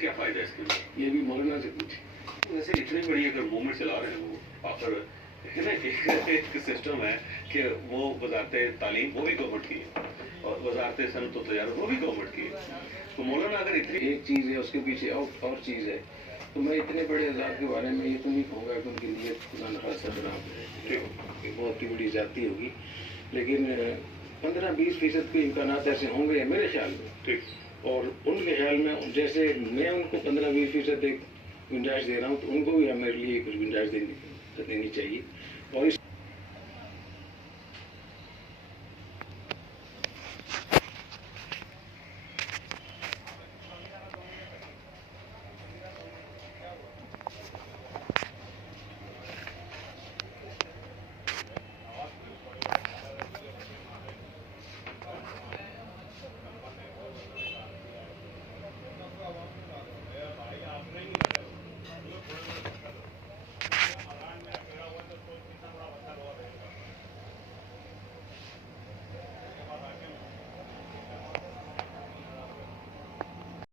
क्या फायदा है इसके लिए? ये भी मौलाना से पूछे। वैसे इतनी बड़ी अगर मूवमेंट चला रहे हैं वो, आखिर है ना एक सिस्टम है कि वो वजारत तालीम वो भी गवर्नमेंट की है और वजारत सनअत व तजारत वो भी गवर्नमेंट की है। तो मौलाना अगर इतनी एक चीज़ है, उसके पीछे और चीज़ है। तो मैं इतने बड़े आज़ाद के बारे में ये तो नहीं कहूँगा कि उनकी नीयत खुदा न खासा खराब है, बहुत ही बड़ी जाती होगी, लेकिन 15-20% के इम्कानात ऐसे होंगे मेरे ख्याल में। ठीक। और उनके ख्याल में जैसे मैं उनको 15-20% एक गुंजाइश दे रहा हूँ, तो उनको भी मेरे लिए कुछ गुंजाइश देनी चाहिए। और इस